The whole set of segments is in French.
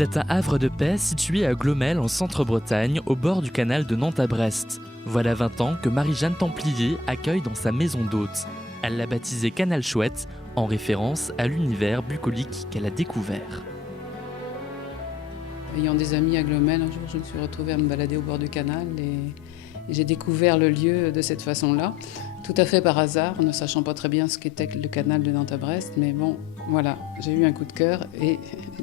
C'est un havre de paix situé à Glomel en Centre-Bretagne, au bord du canal de Nantes à Brest. Voilà 20 ans que Marie-Jeanne Templier accueille dans sa maison d'hôte. Elle l'a baptisé Canal Chouette, en référence à l'univers bucolique qu'elle a découvert. Ayant des amis à Glomel, un jour je me suis retrouvée à me balader au bord du canal et j'ai découvert le lieu de cette façon-là, tout à fait par hasard, ne sachant pas très bien ce qu'était le canal de Nantes à Brest, mais bon, voilà, j'ai eu un coup de cœur et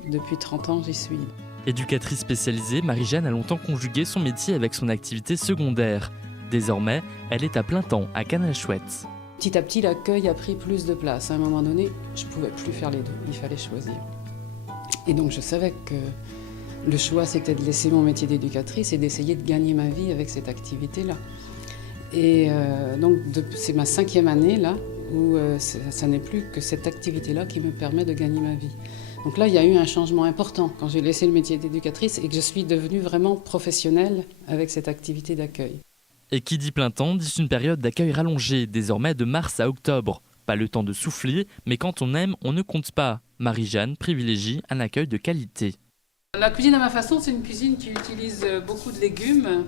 depuis 30 ans j'y suis. Éducatrice spécialisée, Marie-Jeanne a longtemps conjugué son métier avec son activité secondaire. Désormais, elle est à plein temps à Canal Chouette. Petit à petit, l'accueil a pris plus de place. À un moment donné, je ne pouvais plus faire les deux, il fallait choisir. Et donc je savais que le choix, c'était de laisser mon métier d'éducatrice et d'essayer de gagner ma vie avec cette activité-là. Et donc, c'est ma 5e année, là, où ça n'est plus que cette activité-là qui me permet de gagner ma vie. Donc là, il y a eu un changement important quand j'ai laissé le métier d'éducatrice et que je suis devenue vraiment professionnelle avec cette activité d'accueil. Et qui dit plein temps dit une période d'accueil rallongée, désormais de mars à octobre. Pas le temps de souffler, mais quand on aime, on ne compte pas. Marie-Jeanne privilégie un accueil de qualité. La cuisine à ma façon, c'est une cuisine qui utilise beaucoup de légumes,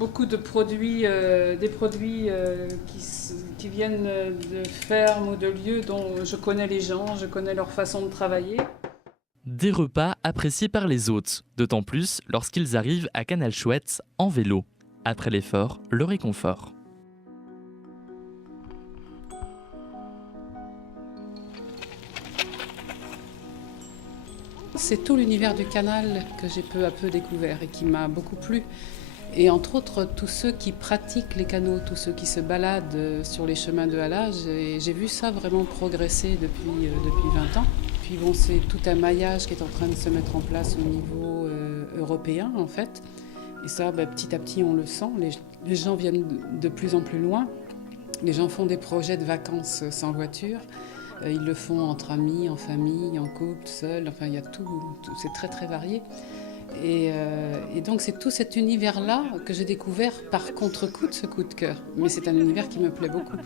beaucoup de produits, des produits qui viennent de fermes ou de lieux dont je connais les gens, je connais leur façon de travailler. Des repas appréciés par les hôtes, d'autant plus lorsqu'ils arrivent à Canal Chouette en vélo. Après l'effort, le réconfort. C'est tout l'univers du canal que j'ai peu à peu découvert et qui m'a beaucoup plu. Et entre autres, tous ceux qui pratiquent les canaux, tous ceux qui se baladent sur les chemins de halage. Et j'ai vu ça vraiment progresser depuis 20 ans. Puis bon, c'est tout un maillage qui est en train de se mettre en place au niveau européen, en fait. Et ça, petit à petit, on le sent. Les gens viennent de plus en plus loin. Les gens font des projets de vacances sans voiture. Ils le font entre amis, en famille, en couple, seul. Enfin, il y a tout c'est très très varié. Et donc c'est tout cet univers-là que j'ai découvert par contre-coup de ce coup de cœur. Mais c'est un univers qui me plaît beaucoup.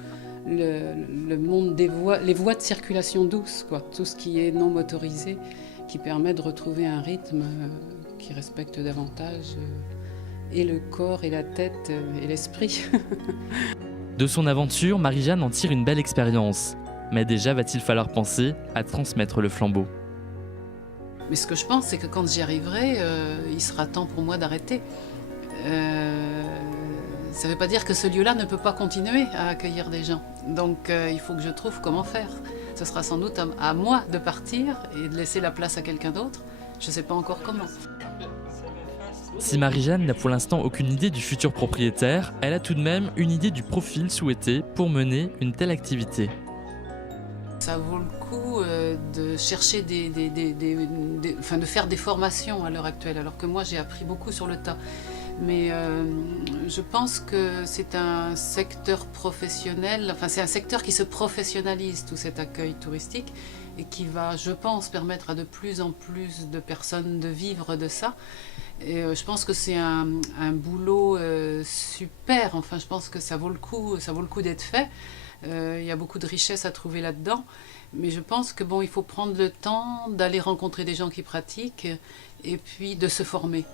Le monde des voies, les voies de circulation douce, quoi. Tout ce qui est non motorisé, qui permet de retrouver un rythme qui respecte davantage et le corps et la tête et l'esprit. De son aventure, Marie-Jeanne en tire une belle expérience. Mais déjà, va-t-il falloir penser à transmettre le flambeau? Mais ce que je pense, c'est que quand j'y arriverai, il sera temps pour moi d'arrêter. Ça ne veut pas dire que ce lieu-là ne peut pas continuer à accueillir des gens. Donc il faut que je trouve comment faire. Ce sera sans doute à moi de partir et de laisser la place à quelqu'un d'autre. Je ne sais pas encore comment. Si Marie-Jeanne n'a pour l'instant aucune idée du futur propriétaire, elle a tout de même une idée du profil souhaité pour mener une telle activité. Ça vaut le coup de chercher de faire des formations à l'heure actuelle, alors que moi j'ai appris beaucoup sur le tas. Mais je pense que c'est un secteur professionnel, enfin c'est un secteur qui se professionnalise, tout cet accueil touristique, et qui va, je pense, permettre à de plus en plus de personnes de vivre de ça. Et je pense que c'est un boulot super, enfin je pense que ça vaut le coup d'être fait. Il y a beaucoup de richesses à trouver là-dedans, mais je pense que il faut prendre le temps d'aller rencontrer des gens qui pratiquent et puis de se former.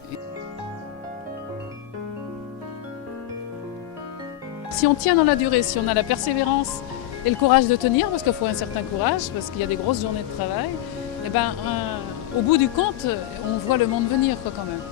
Si on tient dans la durée, si on a la persévérance et le courage de tenir, parce qu'il faut un certain courage, parce qu'il y a des grosses journées de travail, au bout du compte, on voit le monde venir quand même.